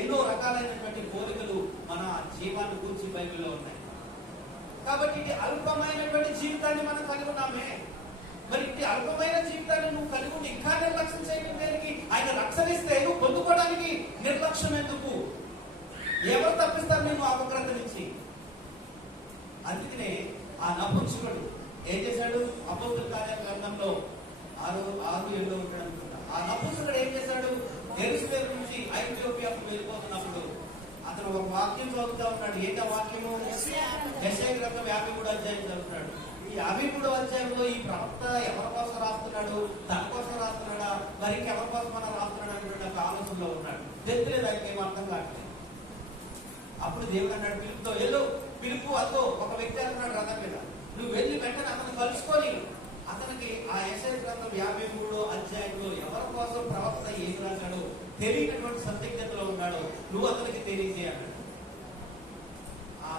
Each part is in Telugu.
ఎన్నో రకాలైనటువంటి కోరికలు మన జీవాన్ని గురించి బైబిల్లో ఉన్నాయి. కాబట్టి ఇది అల్పమైనటువంటి జీవితాన్ని మనం కలిగి ఉన్నామే. మరి ఇది అల్పమైన జీవితాన్ని నువ్వు కలిగి ఉండి ఇంకా నిర్లక్ష్యం చేయడం దేనికి? ఆయన రక్షణ ఇస్తే నువ్వు పొందుకోవడానికి నిర్లక్ష్యం ఎందుకు? ఎవరు తప్పిస్తారు నేను అపగ్రత నుంచి? అందుకనే ఆ నపుంసుకుడు ఏం చేశాడు? అపోతుల కార్య గ్రంథంలో అతను ఒక వాక్యం చదువుతా ఉన్నాడు. ఏంటి వాక్యము? యెషయా గ్రంథం యాభై కూడా అధ్యాయం చదువుతున్నాడు. ఈ యాభై మూడో అధ్యాయంలో ఈ ప్రవక్త ఎవరి కోసం రాస్తున్నాడు? తన కోసం రాస్తున్నాడా? మరి ఎవరి కోసం మనం రాస్తున్నాడు అనేటువంటి ఒక ఆలోచనలో ఉన్నాడు. తెలియలేదు ఆయనకి ఏం అర్థం కావట్లేదు. అప్పుడు దేవుడు అన్నాడు పిలుపుతో వెళ్ళు. పిలుపు అదో ఒక వ్యక్తి అంటున్నాడు రథం మీద. నువ్వు వెళ్ళి వెంటనే అతను కలుసుకొని అతనికి ఆ ఎస్ఐ గ్రంథం యాభై మూడో అధ్యాయంలో ఎవరి కోసం ప్రవక్త ఏం రాశాడో? తెలియనటువంటి సందిగ్ధతలో ఉన్నాడో నువ్వు అతనికి తెలియజేయాలి. ఆ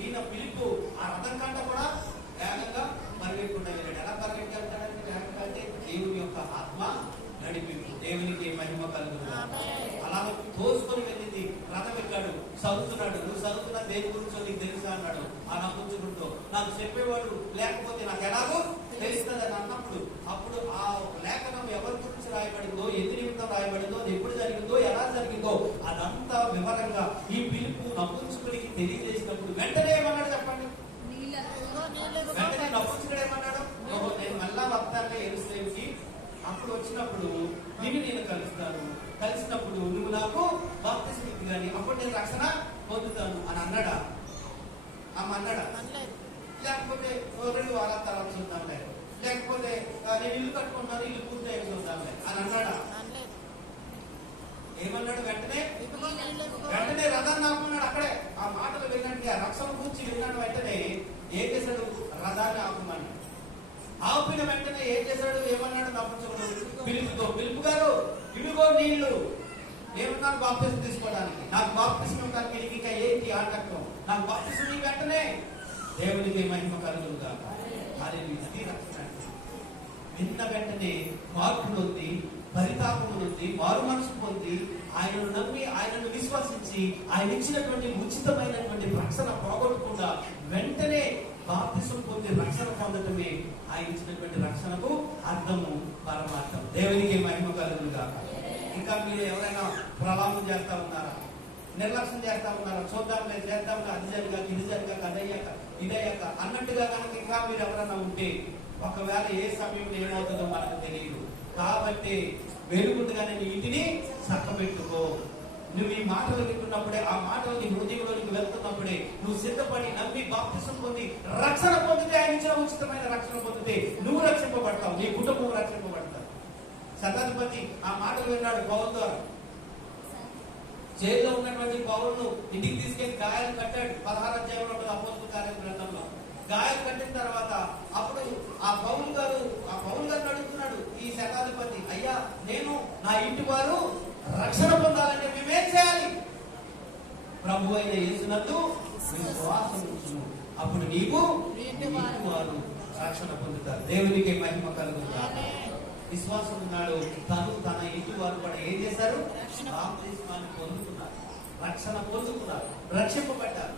ఈయన పిలుపు ఆ రథం కంట కూడా వేగంగా పరిగెత్తుకుంటా వెళ్ళాడు. ఎలా పరిగెత్తాడంటే వేగంగా అంటే దేవుని యొక్క ఆత్మ నడిపింపు దేవునికి మహిమ కలుగుతుంది అలా తోసుకొని వెళ్ళింది రథం ఎక్కాడు చదువుతున్నాడు. నువ్వు చదువుతున్న దేని గురించి నీకు తెలుసా? అన్నాడు. ఆ నమ్ముచుకుంటూ నాకు చెప్పేవాడు లేకపోతే నాకు ఎలాగో తెలుస్తుంది అని అన్నప్పుడు అప్పుడు ఆ లేఖనం ఎవరి గురించి రాయబడిందో ఎదురు రాయబడిందో అది ఎప్పుడు జరిగిందో ఎలా జరిగిందో అదంతా వివరంగా ఈ పిలుపు నపుంసుకుడికి తెలియజేసినప్పుడు వెంటనే ఏమన్నాడు చెప్పండి? వెంటనే నపుంసుకుడు ఏమన్నాడు? నేను మళ్ళా అప్పుడు వచ్చినప్పుడు నిన్ను నేను కలుస్తాను. కలిసినప్పుడు నువ్వు నాకు బాప్తిస్మిక్ కానీ అప్పుడు నేను రక్షణ పొందుతాను అని అన్నాడా? ఆమె అన్నాడా? లేకపోతే రెండు వారాల తర్వాత చూద్దాంలే లేకపోతే నేను ఇల్లు కట్టుకున్నాను ఇల్లు పూర్తి అయ్యి చూద్దాంలే అని అన్నాడా? ఏమన్నాడు? వెంటనే వెంటనే రథాన్ని ఆపుకున్నాడు అక్కడే. ఆ మాటలు విన్నట్టుగా రక్షణ కూర్చి విన్నాడు వెంటనే ఏం చేశాడు? రథాన్ని ఆపమని. ఆపిన వెంటనే ఏం చేశాడు? ఏమన్నాడు? నమ్ముతున్నాడు పిలుపుతో పిలుపు గారు ఇడుగో నీళ్ళు ఏమన్నాను బాప్తిసం తీసుకోవడానికి. నాకు బాప్తిసం ఇవ్వడానికి నీకు ఇంకా ఏంటి ఆటంకం? నాకు బాప్తిసం ఈ వెంటనే. దేవునికి మహిమ కలుగును అది విన్న వెంటనే మార్పులు నొంది పరితాపం పొంది మారు మనసు పొంది ఆయనను నమ్మి ఆయనను విశ్వసించి ఆయన ఇచ్చినటువంటి ఉచితమైనటువంటి రక్షణ పోగొట్టకుండా వెంటనే బాప్తిసం పొంది రక్షణ పొందటమే ఆయన ఇచ్చినటువంటి రక్షణకు అర్థము పరమార్థం దేవునికి మహిమ కలుగును కాక ఇంకా మీరు ఎవరైనా ప్రలాపం చేస్తా ఉన్నారా? నిర్లక్ష్యం చేస్తా ఉన్నారా? చూద్దాం లేదు చేద్దాం అది జరిగాక ఇది జరిగాక అదయ్యాక ఇదయ్యాక అన్నట్టుగా కనుక ఇంకా మీరు ఎవరైనా ఉంటే ఒకవేళ ఏ సమయంలో ఏమవుతుందో మనకు తెలియదు. కాబట్టి వెలుగుండగానే నీ ఇంటిని చక్కబెట్టుకో. నువ్వు ఈ మాటలు వింటున్నప్పుడే ఆ మాటలు నీ హృదయంలోనికి వెళ్తున్నప్పుడే నువ్వు సిద్ధపడి నమ్మి బాప్తిసం పొంది రక్షణ పొందితే ఆయన ఇచ్చిన ఉచితమైన రక్షణ పొందితే నువ్వు రక్షింపబడతావు నీ కుటుంబం రక్షింపబడతావు. శతాధిపతి ఆ మాటలు విన్నాడు పౌరు ద్వారా జైల్లో ఉన్నటువంటి పౌరులు ఇంటికి తీసుకెళ్ళి గాయాలు కట్టాడు. పదహారు అధ్యాయంలో అపోజిట్ కార్యం గ్రంథంలో. గాయాలు కట్టిన తర్వాత అప్పుడు ఆ పౌరులు గారు ఆ పౌలు గారిని అడుగుతున్నాడు ఈ శతాధిపతి అయ్యా నా ఇంటి వారు రక్షణ పొందాలంటే మేమేం చేయాలి? ప్రభు అయిన యేసునందు విశ్వాసం. అప్పుడు నీవు నీ ఇంటి వారు. రక్షణ పొందుతారు. దేవునికి మహిమ కలుగుతారు. విశ్వాసం ఉన్నాడు. తను తన ఇంటి వారు కూడా ఏం చేశారు? బాప్తిస్మాన్ని పొందుతున్నారు రక్షణ పొందుతున్నారు రక్షింపబడ్డారు.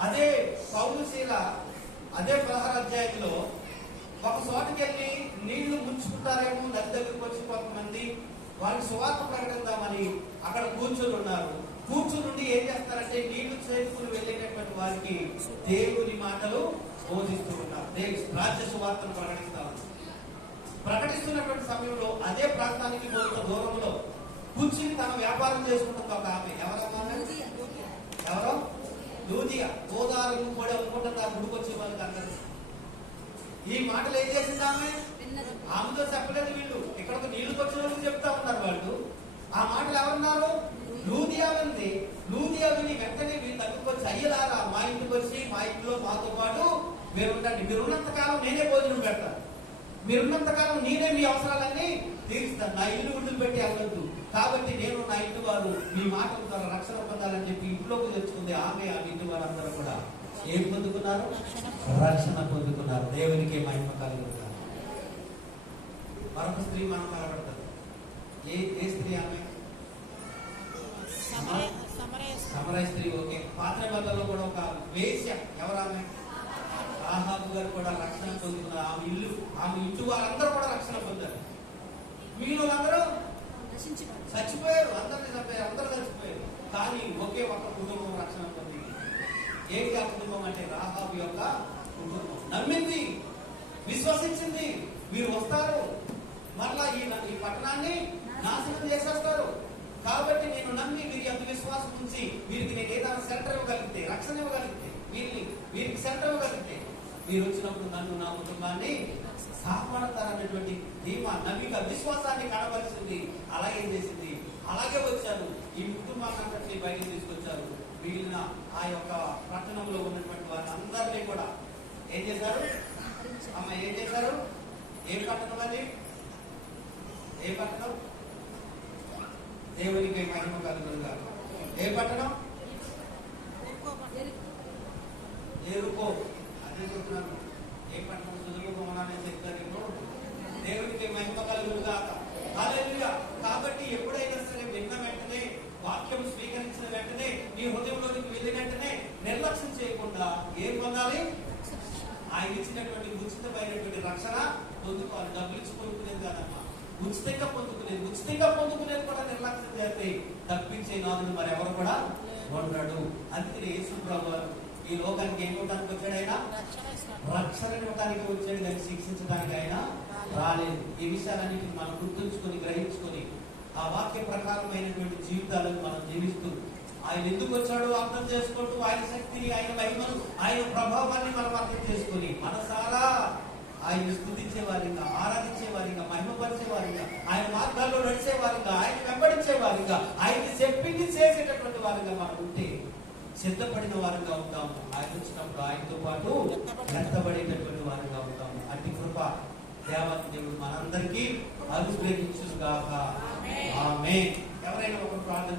అదే పౌరుశీల అదే పదహారు అధ్యాయంలో ఒక చోటకి వెళ్ళి నీళ్ళు ముంచుకుంటారేమో నది దగ్గరికి వచ్చి కొంతమంది వారికి సువార్త ప్రకటిద్దామని అక్కడ కూర్చొని ఉన్నారు. కూర్చుని ఏం చేస్తారంటే నీళ్ళు చేసుకుని వెళ్ళేటటువంటి వారికి దేవుని మాటలు బోధిస్తూ ఉన్నారు. దేవి రాజ్య సువార్తను ప్రకటిస్తా ప్రకటిస్తున్నటువంటి సమయంలో అదే ప్రాంతానికి కొంత దూరంలో కూర్చుని తన వ్యాపారం చేసుకుంటుంది ఒక ఆమె. ఎవరమ్మా? ఎవరో? లూదియా. గోదావరి కూడా అనుకుంటున్నారు గుడికొచ్చే వాళ్ళకి అందరూ. ఈ మాటలు ఏం చేసింది ఆమె? ఆమెతో చెప్పలేదు వీళ్ళు. ఇక్కడ నీళ్ళు వచ్చిన చెప్తా ఉన్నారు వాళ్ళు. ఆ మాటలు ఎవరున్నారు? లూదియా ఉంది లూదియా విని వెంటనే వీళ్ళు దగ్గరకు వచ్చి అయ్యలారా మా ఇంటికి వచ్చి మా ఇంట్లో మాతో పాటు మీరు ఉండండి. మీరు ఉన్నంత కాలం నేనే భోజనం పెడతాను మీరున్నంత కాలం నేనే మీ అవసరాలన్నీ తీరుస్తాను. నా ఇల్లు వదిలిపెట్టి వెళ్ళొద్దు. కాబట్టి నేను నా ఇంటి వారు మీ మాటల ద్వారా రక్షణ పొందాలని చెప్పి ఇంట్లోకి తెచ్చుకుంది ఆమె ఆ ఇంటి వారందరూ కూడా. ఏం పొందుకున్నారు? రక్షణ పొందుకున్నారు. దేవునికి మహిమ కలుగుతున్నారు మరొక స్త్రీ మనం కనబడతారు ఏ ఏ స్త్రీ ఆమె? సమరయ స్త్రీ. ఓకే. పాత నిబంధనలో కూడా ఒక వేశ్య. ఎవరామె రాహాబు గారు కూడా రక్షణ పొందుతున్నారు ఆమె ఇల్లు ఆమె ఇంటి వారందరూ కూడా రక్షణ పొందారు. మీరు అందరూ చచ్చిపోయారు. అందరిని చంపారు. అందరూ చచ్చిపోయారు. కానీ ఒకే ఒక కుటుంబం రక్షణ పొందింది. ఏంటి ఆ కుటుంబం అంటే రాహాబు యొక్క కుటుంబం. నమ్మింది విశ్వసించింది. మీరు వస్తారు మరలా ఈ ఈ పట్టణాన్ని నాశనం చేసేస్తారు. కాబట్టి నేను నమ్మి మీరు ఎంత విశ్వాసం ఉంచి వీరికి నేను ఏదైనా సెంటర్ ఇవ్వగలిగితే రక్షణ ఇవ్వగలిగితే వీరిని వీరికి సెంటర్ ఇవ్వగలిగితే మీరు వచ్చినప్పుడు నన్ను నా కుటుంబాన్ని కాపాడతారనేటువంటి ధీమా నమ్మిక విశ్వాసాన్ని కనబరిచింది. అలాగే చేసింది? అలాగే వచ్చారు. ఈ కుటుంబాన్ని అంతటినీ బయటకు తీసుకొచ్చారు. మిగిలిన ఆ యొక్క పట్టణంలో ఉన్నటువంటి వారిని అందరినీ కూడా ఏం చేశారు? అమ్మ ఏం చేశారు? ఏ పట్టణం అది? ఏ పట్టణం? దేవునికి మహిమ కలుగునుగా ఏ పట్టణం? ఎరుకో అదే చెప్తున్నాను ఏ పట్టణం సులువుకోమని చెప్తారు ఇప్పుడు దేవునికి మహిమ కలుగునుగా హల్లెలూయా కాబట్టి ఎప్పుడైనా సరే విన్న వెంటనే వాక్యం స్వీకరించిన వెంటనే నీ హృదయంలోనికి వెళ్ళిన వెంటనే నిర్లక్ష్యం చేయకుండా ఏం పొందాలి ఆయన ఇచ్చినటువంటి ఉచితమైనటువంటి రక్షణ పొందుకోవాలి. డబ్బులు ఇచ్చి పొందుకునేది కాదమ్మా. ఉచితంగా పొందుకునేది ఉచితంగా పొందుకునేది కూడా నిర్లక్ష్యం చేస్తే తప్పించే నాదుడు మరి ఎవరు కూడా ఉండడు. అందుకని యేసు ప్రభు ఈ లోకానికి ఏమివ్వడానికి వచ్చాడు ఆయన? రక్షణ ఇవ్వడానికి వచ్చాడు దాన్ని శిక్షించడానికి ఆయన రాలేదు. ఈ విషయాలన్నింటినీ మనం గుర్తుంచుకొని గ్రహించుకొని ఆ వాక్య ప్రకారమైనటువంటి జీవితాలను మనం జీవిస్తూ ఆయన ఎందుకు వచ్చాడో అర్థం చేసుకుంటూ ఆయన శక్తిని ఆయన మహిమను ఆయన ప్రభావాన్ని మనం అర్థం చేసుకొని మనసారా ఆయన స్థుతించే వారిగా ఆరాధించే వారిగా మహిమపరిచే వారిగా ఆయన మార్గాల్లో నడిచే వారిగా ఆయన వెంబడించే వారిగా ఆయన చెప్పింది చేసేటటువంటి వారిగా మనం ఉంటే సిద్ధపడిన వారిగా ఉంటాము. ఆయన వచ్చినప్పుడు ఆయనతో పాటు ఎత్తబడేటటువంటి వారిగా ఉంటాము. అట్టి కృప దేవాతి దేవుడు మనందరికీ అనుగ్రహించుగాక ఆమె ఎవరైనా ఒక ప్రార్థన